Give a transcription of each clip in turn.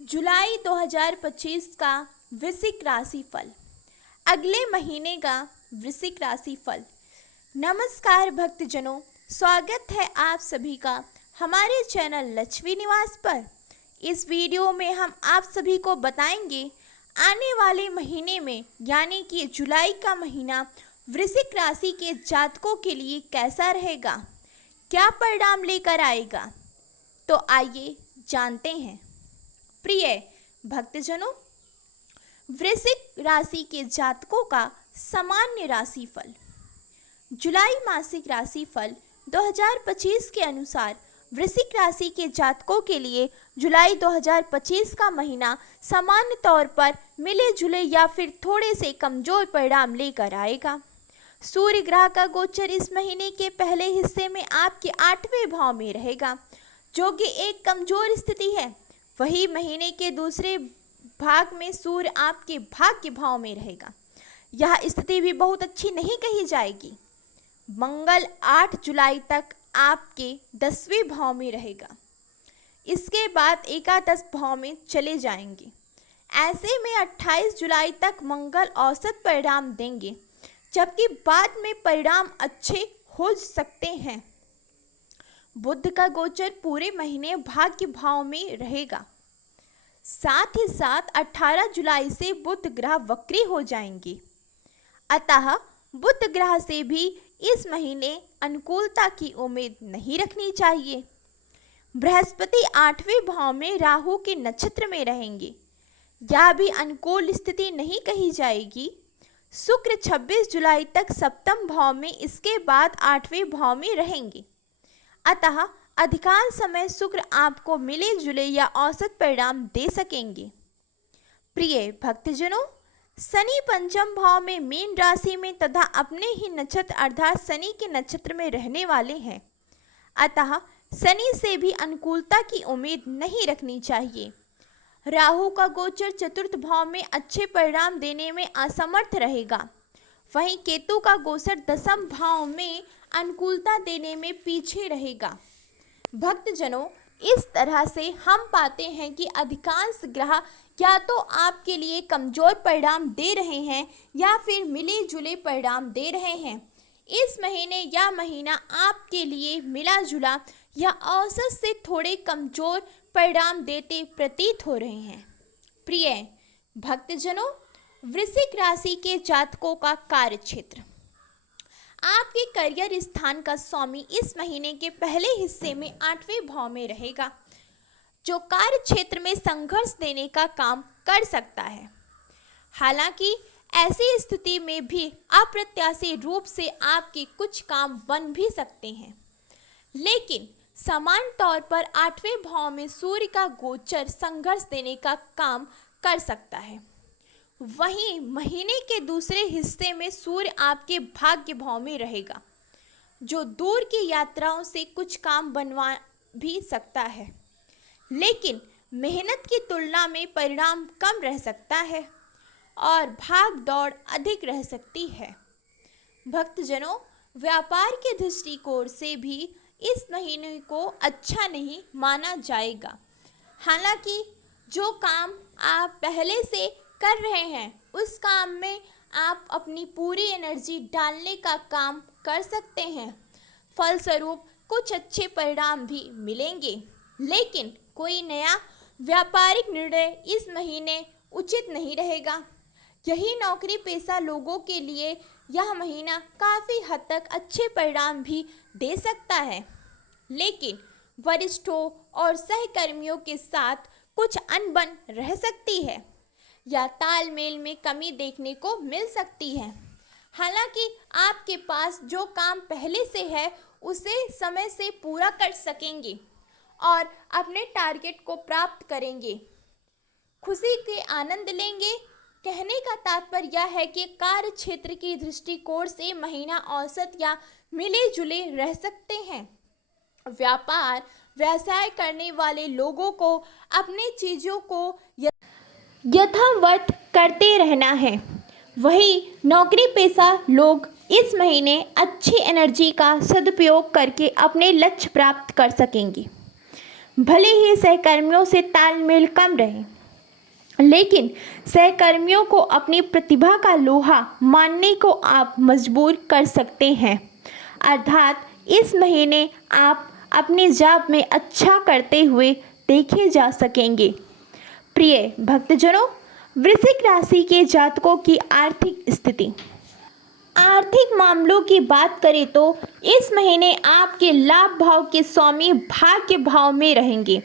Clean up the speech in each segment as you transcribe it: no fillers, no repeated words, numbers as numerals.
जुलाई 2025 का वृश्चिक राशि फल, अगले महीने का वृश्चिक राशि फल। नमस्कार भक्तजनों, स्वागत है आप सभी का हमारे चैनल लक्ष्मी निवास पर। इस वीडियो में हम आप सभी को बताएंगे आने वाले महीने में यानी कि जुलाई का महीना वृश्चिक राशि के जातकों के लिए कैसा रहेगा, क्या परिणाम लेकर आएगा। तो आइए जानते हैं। प्रिय भक्तजनों, वृश्चिक राशि के जातकों का सामान्य राशिफल। जुलाई मासिक राशिफल 2025 के अनुसार वृश्चिक राशि के जातकों के लिए जुलाई 2025 का महीना सामान्य तौर पर मिले जुले या फिर थोड़े से कमजोर परिणाम लेकर आएगा। सूर्य ग्रह का गोचर इस महीने के पहले हिस्से में आपके 8वें भाव में रहेगा, जो कि एक कमजोर स्थिति है। वही महीने के दूसरे भाग में सूर्य आपके भाग्य भाव में रहेगा। यह स्थिति भी बहुत अच्छी नहीं कही जाएगी। मंगल 8 जुलाई तक आपके 10वें भाव में रहेगा, इसके बाद एकादश भाव में चले जाएंगे। ऐसे में 28 जुलाई तक मंगल औसत परिणाम देंगे, जबकि बाद में परिणाम अच्छे हो सकते हैं। बुध का गोचर पूरे महीने भाग्य भाव में रहेगा। साथ ही साथ 18 जुलाई से बुध ग्रह वक्री हो जाएंगे, अतः बुध ग्रह से भी इस महीने अनुकूलता की उम्मीद नहीं रखनी चाहिए। बृहस्पति 8वें भाव में राहु के नक्षत्र में रहेंगे, यह भी अनुकूल स्थिति नहीं कही जाएगी। शुक्र 26 जुलाई तक सप्तम भाव में, इसके बाद 8वें भाव में रहेंगे, अतः अधिकांश समय शुक्र आपको मिले जुले या औसत परिणाम दे सकेंगे। प्रिय भक्तजनों, शनि पंचम भाव में मीन राशि में तथा अपने ही नक्षत्र अर्थात शनि के नक्षत्र में रहने वाले हैं, अतः शनि से भी अनुकूलता की उम्मीद नहीं रखनी चाहिए। राहु का गोचर चतुर्थ भाव में अच्छे परिणाम देने में असमर्थ रहेगा। वहीं केतु का गोचर दसम भाव में अनुकूलता देने में पीछे रहेगा। भक्तजनों, इस तरह से हम पाते हैं कि अधिकांश ग्रह या तो आपके लिए कमजोर परिणाम दे रहे हैं या फिर मिले जुले परिणाम दे रहे हैं। इस महीने या महीना आपके लिए मिला जुला या औसत से थोड़े कमजोर परिणाम देते प्रतीत हो रहे हैं। प्रिय भक्तजनों, वृश्चिक राशि के जातकों का कार्य क्षेत्र। आपके करियर स्थान का स्वामी इस महीने के पहले हिस्से में 8वें भाव में रहेगा, जो कार्य क्षेत्र में संघर्ष देने का काम कर सकता है। हालांकि ऐसी स्थिति में भी अप्रत्याशित रूप से आपके कुछ काम बन भी सकते हैं, लेकिन सामान्य तौर पर 8वें भाव में सूर्य का गोचर संघर्ष देने का काम कर सकता है। वहीं महीने के दूसरे हिस्से में सूर्य आपके भाग्य भाव में रहेगा, जो दूर की यात्राओं से कुछ काम बनवा भी सकता है, लेकिन मेहनत की तुलना में परिणाम कम रह सकता है और भाग दौड़ अधिक रह सकती है। भक्तजनों, व्यापार के दृष्टिकोण से भी इस महीने को अच्छा नहीं माना जाएगा। हालांकि जो काम आप पहले से कर रहे हैं उस काम में आप अपनी पूरी एनर्जी डालने का काम कर सकते हैं। फलस्वरूप कुछ अच्छे परिणाम भी मिलेंगे, लेकिन कोई नया व्यापारिक निर्णय इस महीने उचित नहीं रहेगा। यही नौकरी पेशा लोगों के लिए यह महीना काफ़ी हद तक अच्छे परिणाम भी दे सकता है, लेकिन वरिष्ठों और सहकर्मियों के साथ कुछ अनबन रह सकती है या तालमेल में कमी देखने को मिल सकती है। हालांकि आपके पास जो काम पहले से है उसे समय से पूरा कर सकेंगे और अपने टारगेट को प्राप्त करेंगे, खुशी के आनंद लेंगे। कहने का तात्पर्य यह है कि कार्य क्षेत्र की दृष्टिकोण से महीना औसत या मिले जुले रह सकते हैं। व्यापार व्यवसाय करने वाले लोगों को अपने चीज़ों को यथावत करते रहना है। वही नौकरी पेशा लोग इस महीने अच्छी एनर्जी का सदुपयोग करके अपने लक्ष्य प्राप्त कर सकेंगे। भले ही सहकर्मियों से तालमेल कम रहे, लेकिन सहकर्मियों को अपनी प्रतिभा का लोहा मानने को आप मजबूर कर सकते हैं। अर्थात इस महीने आप अपने जॉब में अच्छा करते हुए देखे जा सकेंगे। प्रिय भक्तजनों, वृश्चिक राशि के जातकों की आर्थिक स्थिति। आर्थिक मामलों की बात करें तो इस महीने आपके लाभ भाव के स्वामी भाग्य भाव में रहेंगे।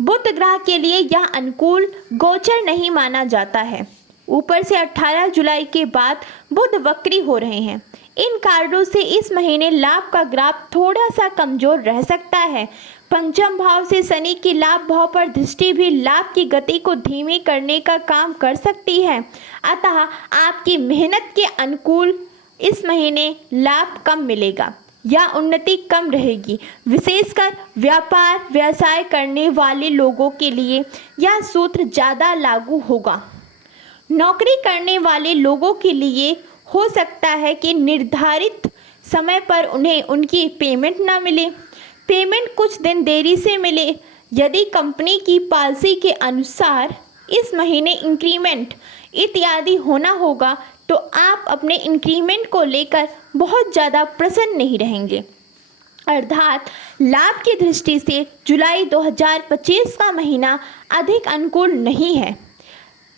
बुध ग्रह के लिए यह अनुकूल गोचर नहीं माना जाता है। ऊपर से 18 जुलाई के बाद बुध वक्री हो रहे हैं। इन कारणों से इस महीने लाभ का ग्राफ थोड़ा सा कमजोर रह सकता है। पंचम भाव से शनि की लाभ भाव पर दृष्टि भी लाभ की गति को धीमी करने का काम कर सकती है। अतः आपकी मेहनत के अनुकूल इस महीने लाभ कम मिलेगा या उन्नति कम रहेगी। विशेषकर व्यापार व्यवसाय करने वाले लोगों के लिए यह सूत्र ज़्यादा लागू होगा। नौकरी करने वाले लोगों के लिए हो सकता है कि निर्धारित समय पर उन्हें उनकी पेमेंट ना मिले, पेमेंट कुछ दिन देरी से मिले। यदि कंपनी की पॉलिसी के अनुसार इस महीने इंक्रीमेंट इत्यादि होना होगा तो आप अपने इंक्रीमेंट को लेकर बहुत ज़्यादा प्रसन्न नहीं रहेंगे। अर्थात लाभ की दृष्टि से जुलाई 2025 का महीना अधिक अनुकूल नहीं है।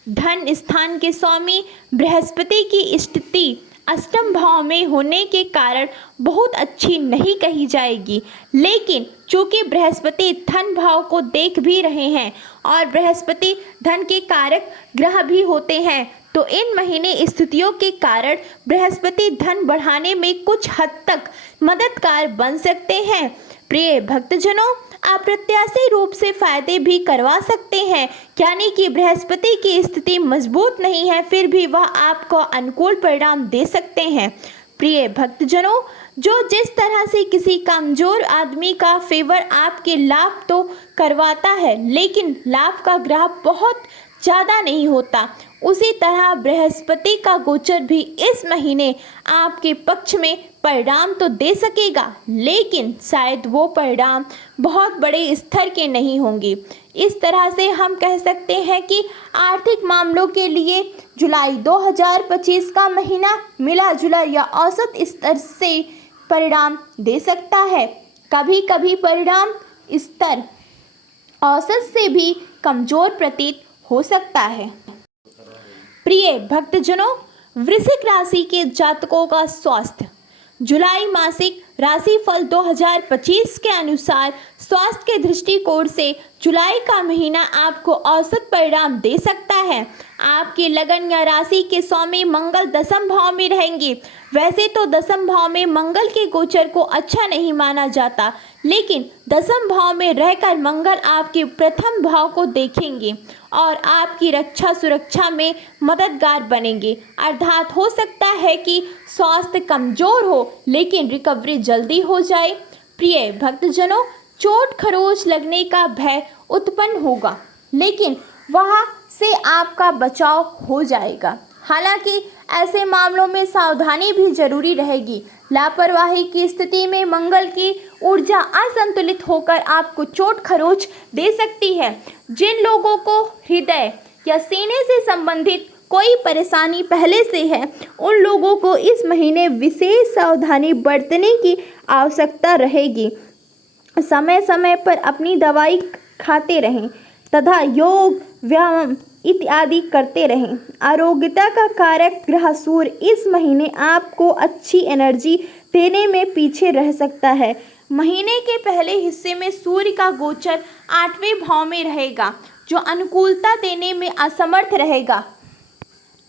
धन स्थान के स्वामी बृहस्पति की स्थिति अष्टम भाव में होने के कारण बहुत अच्छी नहीं कही जाएगी, लेकिन चूंकि बृहस्पति धन भाव को देख भी रहे हैं और बृहस्पति धन के कारक ग्रह भी होते हैं, तो इन महीने स्थितियों के कारण बृहस्पति धन बढ़ाने में कुछ हद तक मददगार बन सकते हैं। प्रिय भक्तजनों, अप्रत्याशित रूप से फायदे भी करवा सकते हैं, यानी कि बृहस्पति की स्थिति मजबूत नहीं है फिर भी वह आपको अनुकूल परिणाम दे सकते हैं। प्रिय भक्तजनों, जो जिस तरह से किसी कमजोर आदमी का फेवर आपके लाभ तो करवाता है, लेकिन लाभ का ग्राफ बहुत ज़्यादा नहीं होता, उसी तरह बृहस्पति का गोचर भी इस महीने आपके पक्ष में परिणाम तो दे सकेगा, लेकिन शायद वो परिणाम बहुत बड़े स्तर के नहीं होंगे। इस तरह से हम कह सकते हैं कि आर्थिक मामलों के लिए जुलाई 2025 का महीना मिला जुला या औसत स्तर से परिणाम दे सकता है। कभी कभी परिणाम स्तर औसत से भी कमजोर प्रतीत हो सकता है। प्रिय भक्तजनों, वृश्चिक राशि के जातकों का स्वास्थ्य। जुलाई मासिक राशिफल 2025 के अनुसार स्वास्थ्य के दृष्टिकोण से जुलाई का महीना आपको औसत परिणाम दे सकता है। आपकी लगन या राशि के स्वामी मंगल दसम भाव में रहेंगे। वैसे तो दसम भाव में मंगल के गोचर को अच्छा नहीं माना जाता, लेकिन दसम भाव में रहकर मंगल आपके प्रथम भाव को देखेंगे और आपकी रक्षा सुरक्षा में मददगार बनेंगे। अर्थात हो सकता है कि स्वास्थ्य कमजोर हो लेकिन रिकवरी जल्दी हो जाए। प्रिय भक्तजनों, चोट खरोच लगने का भय उत्पन्न होगा, लेकिन वहाँ से आपका बचाव हो जाएगा। हालांकि ऐसे मामलों में सावधानी भी जरूरी रहेगी। लापरवाही की स्थिति में मंगल की ऊर्जा असंतुलित होकर आपको चोट खरोच दे सकती है। जिन लोगों को हृदय या सीने से संबंधित कोई परेशानी पहले से है, उन लोगों को इस महीने विशेष सावधानी बरतने की आवश्यकता रहेगी। समय समय पर अपनी दवाई खाते रहें तथा योग व्यायाम इत्यादि करते रहें। आरोग्यता का कारक ग्रह सूर्य इस महीने आपको अच्छी एनर्जी देने में पीछे रह सकता है। महीने के पहले हिस्से में सूर्य का गोचर 8वें भाव में रहेगा, जो अनुकूलता देने में असमर्थ रहेगा।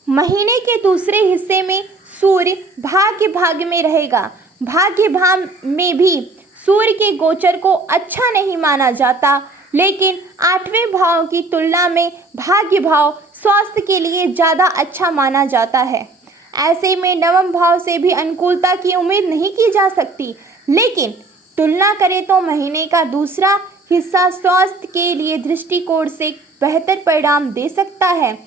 महीने के दूसरे हिस्से में सूर्य भाग्य भाग में रहेगा। भाग्य भाव में भी सूर्य के गोचर को अच्छा नहीं माना जाता, लेकिन 8वें भाव की तुलना में भाग्य भाव स्वास्थ्य के लिए ज़्यादा अच्छा माना जाता है। ऐसे में नवम भाव से भी अनुकूलता की उम्मीद नहीं की जा सकती, लेकिन तुलना करें तो महीने का दूसरा हिस्सा स्वास्थ्य के लिए दृष्टिकोण से बेहतर परिणाम दे सकता है।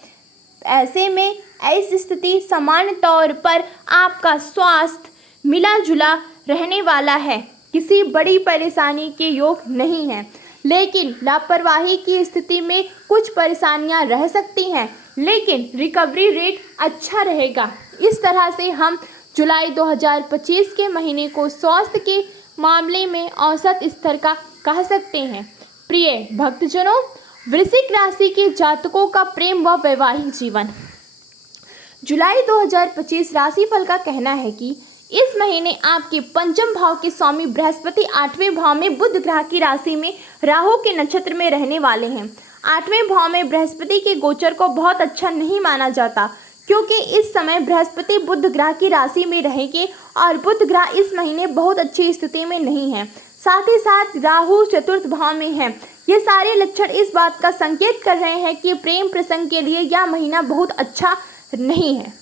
ऐसे में ऐसी स्थिति सामान्य तौर पर आपका स्वास्थ्य मिला जुला रहने वाला है, किसी बड़ी परेशानी के योग नहीं है। लेकिन लापरवाही की स्थिति में कुछ परेशानियां रह सकती हैं, लेकिन रिकवरी रेट अच्छा रहेगा। इस तरह से हम जुलाई 2025 के महीने को स्वास्थ्य के मामले में औसत स्तर का कह सकते हैं। प्रिय भक्तजनों, वृश्चिक राशि के जातकों का प्रेम व वैवाहिक जीवन। जुलाई 2025 राशिफल का कहना है कि इस महीने आपके पंचम भाव के स्वामी बृहस्पति 8वें भाव में बुध ग्रह की राशि में राहु के नक्षत्र में रहने वाले हैं। 8वें भाव में बृहस्पति के गोचर को बहुत अच्छा नहीं माना जाता, क्योंकि इस समय बृहस्पति बुध ग्रह की राशि में रहेंगे और बुध ग्रह इस महीने बहुत अच्छी स्थिति में नहीं है। साथ ही साथ राहु चतुर्थ भाव में है। ये सारे लक्षण इस बात का संकेत कर रहे हैं कि प्रेम प्रसंग के लिए यह महीना बहुत अच्छा नहीं है।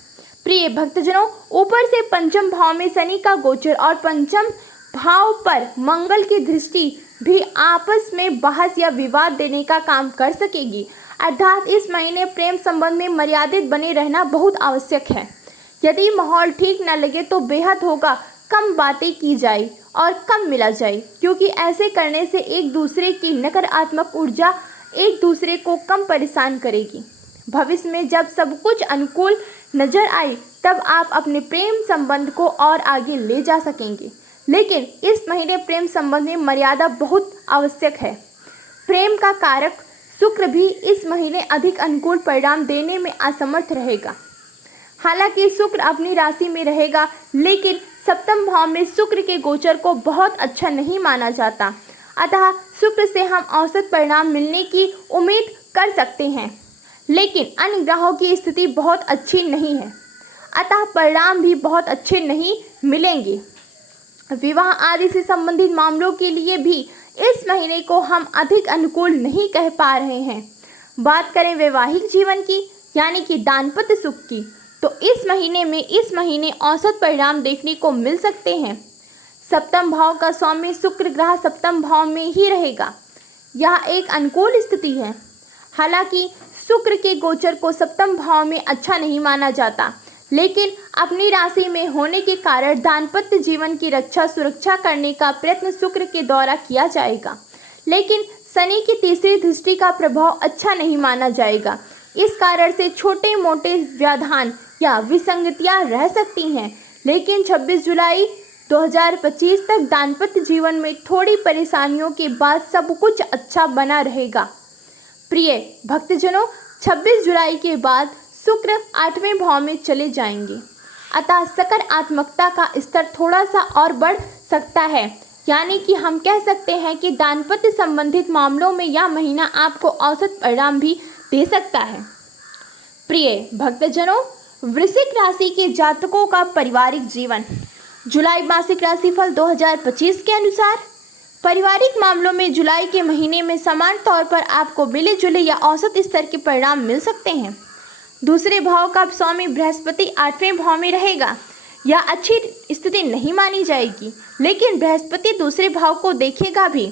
प्रिय भक्तजनों, ऊपर से पंचम भाव में शनि का गोचर और पंचम भाव पर मंगल की दृष्टि भी आपस में बहस या विवाद देने का काम कर सकेगी। अर्थात इस महीने प्रेम संबंध में मर्यादित बने रहना बहुत आवश्यक है। यदि माहौल ठीक न लगे तो बेहद होगा कम बातें की जाए और कम मिला जाए, क्योंकि ऐसे करने से एक दूसरे की नकारात्मक ऊर्जा एक दूसरे को कम परेशान करेगी। भविष्य में जब सब कुछ अनुकूल नजर आए तब आप अपने प्रेम संबंध को और आगे ले जा सकेंगे, लेकिन इस महीने प्रेम संबंध में मर्यादा बहुत आवश्यक है। प्रेम का कारक शुक्र भी इस महीने अधिक अनुकूल परिणाम देने में असमर्थ रहेगा। हालांकि शुक्र अपनी राशि में रहेगा, लेकिन सप्तम भाव में शुक्र के गोचर को बहुत अच्छा नहीं माना जाता। अतः शुक्र से हम औसत परिणाम मिलने की उम्मीद कर सकते हैं, लेकिन अन्य ग्रहों की स्थिति बहुत अच्छी नहीं है, अतः परिणाम भी बहुत अच्छे नहीं मिलेंगे। विवाह आदि से संबंधित मामलों के लिए भी इस महीने को हम अधिक अनुकूल नहीं कह पा रहे हैं। बात करें वैवाहिक जीवन की, यानी कि दाम्पत्य सुख की, तो इस महीने औसत परिणाम देखने को मिल सकते हैं। सप्तम भाव का स्वामी शुक्र ग्रह सप्तम भाव में ही रहेगा। यह एक अनुकूल स्थिति है। हालांकि शुक्र के गोचर को सप्तम भाव में अच्छा नहीं माना जाता, लेकिन अपनी राशि में होने के कारण दाम्पत्य जीवन की रक्षा सुरक्षा करने का प्रयत्न शुक्र के द्वारा किया जाएगा। लेकिन शनि की तीसरी दृष्टि का प्रभाव अच्छा नहीं माना जाएगा। इस कारण से छोटे मोटे व्यवधान या विसंगतियां रह सकती हैं, लेकिन 26 जुलाई 2025 तक दाम्पत्य जीवन में थोड़ी परेशानियों के बाद सब कुछ अच्छा बना रहेगा। प्रिय भक्तजनों, 26 जुलाई के बाद शुक्र 8वें भाव में चले जाएंगे, अतः सकारात्मकता का स्तर थोड़ा सा और बढ़ सकता है। यानी कि हम कह सकते हैं कि दाम्पत्य संबंधित मामलों में यह महीना आपको औसत परिणाम भी दे सकता है। प्रिय भक्तजनों, वृश्चिक राशि के जातकों का पारिवारिक जीवन। जुलाई मासिक राशिफल 2025 के अनुसार पारिवारिक मामलों में जुलाई के महीने में समान तौर पर आपको मिले जुले या औसत स्तर के परिणाम मिल सकते हैं। दूसरे भाव का स्वामी बृहस्पति 8वें भाव में रहेगा। यह अच्छी स्थिति नहीं मानी जाएगी, लेकिन बृहस्पति दूसरे भाव को देखेगा भी।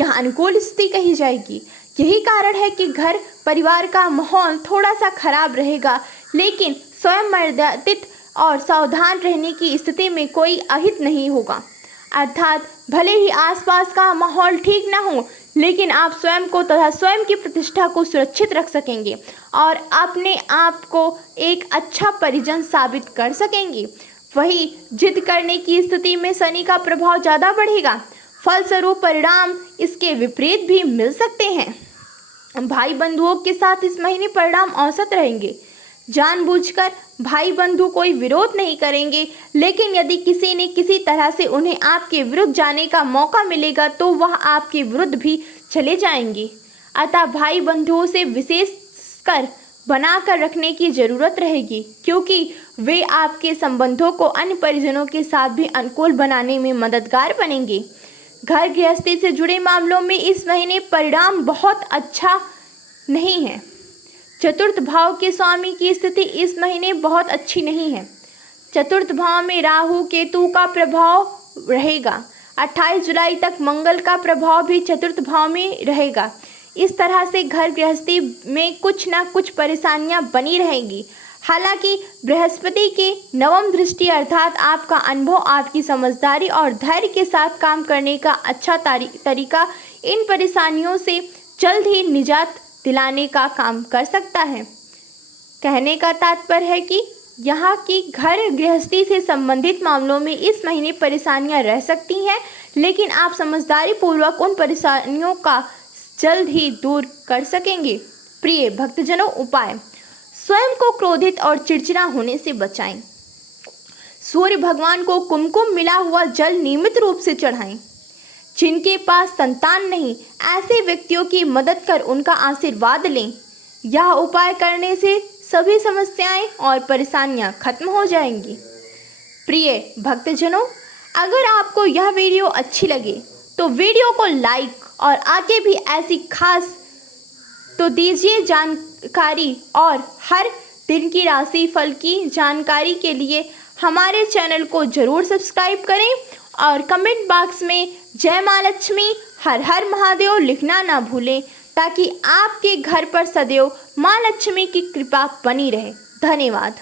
यह अनुकूल स्थिति कही जाएगी। यही कारण है कि घर परिवार का माहौल थोड़ा सा खराब रहेगा, लेकिन स्वयं मर्यादित और सावधान रहने की स्थिति में कोई अहित नहीं होगा। अर्थात भले ही आसपास का माहौल ठीक ना हो, लेकिन आप स्वयं को तथा स्वयं की प्रतिष्ठा को सुरक्षित रख सकेंगे और अपने आप को एक अच्छा परिजन साबित कर सकेंगे। वही जिद करने की स्थिति में शनि का प्रभाव ज़्यादा बढ़ेगा। फलस्वरूप परिणाम इसके विपरीत भी मिल सकते हैं। भाई बंधुओं के साथ इस महीने परिणाम औसत रहेंगे। जानबूझकर भाई बंधु कोई विरोध नहीं करेंगे, लेकिन यदि किसी ने किसी तरह से उन्हें आपके विरुद्ध जाने का मौका मिलेगा तो वह आपके विरुद्ध भी चले जाएंगे। अतः भाई बंधुओं से विशेष कर बनाकर रखने की ज़रूरत रहेगी, क्योंकि वे आपके संबंधों को अन्य परिजनों के साथ भी अनुकूल बनाने में मददगार बनेंगे। घर गृहस्थी से जुड़े मामलों में इस महीने परिणाम बहुत अच्छा नहीं है। चतुर्थ भाव के स्वामी की स्थिति इस महीने बहुत अच्छी नहीं है। चतुर्थ भाव में राहु केतु का प्रभाव रहेगा। 28 जुलाई तक मंगल का प्रभाव भी चतुर्थ भाव में रहेगा। इस तरह से घर गृहस्थी में कुछ ना कुछ परेशानियां बनी रहेंगी। हालांकि बृहस्पति के नवम दृष्टि अर्थात आपका अनुभव, आपकी समझदारी और धैर्य के साथ काम करने का अच्छा तरीका इन परेशानियों से जल्द ही निजात दिलाने का काम कर सकता है। कहने का तात्पर्य है कि यहाँ की घर गृहस्थी से संबंधित मामलों में इस महीने परेशानियाँ रह सकती हैं, लेकिन आप समझदारी पूर्वक उन परेशानियों का जल्द ही दूर कर सकेंगे। प्रिय भक्तजनों, उपाय: स्वयं को क्रोधित और चिड़चिड़ा होने से बचाएं। सूर्य भगवान को कुमकुम मिला हुआ जल नियमित रूप से चढ़ाएं। जिनके पास संतान नहीं, ऐसे व्यक्तियों की मदद कर उनका आशीर्वाद लें। यह उपाय करने से सभी समस्याएं और परेशानियां खत्म हो जाएंगी। प्रिय भक्तजनों, अगर आपको यह वीडियो अच्छी लगे तो वीडियो को लाइक और आगे भी ऐसी खास तो दीजिए जानकारी, और हर दिन की राशि फल की जानकारी के लिए हमारे चैनल को जरूर सब्सक्राइब करें और कमेंट बॉक्स में जय माँ लक्ष्मी, हर हर महादेव लिखना ना भूलें, ताकि आपके घर पर सदैव माँ लक्ष्मी की कृपा बनी रहे। धन्यवाद।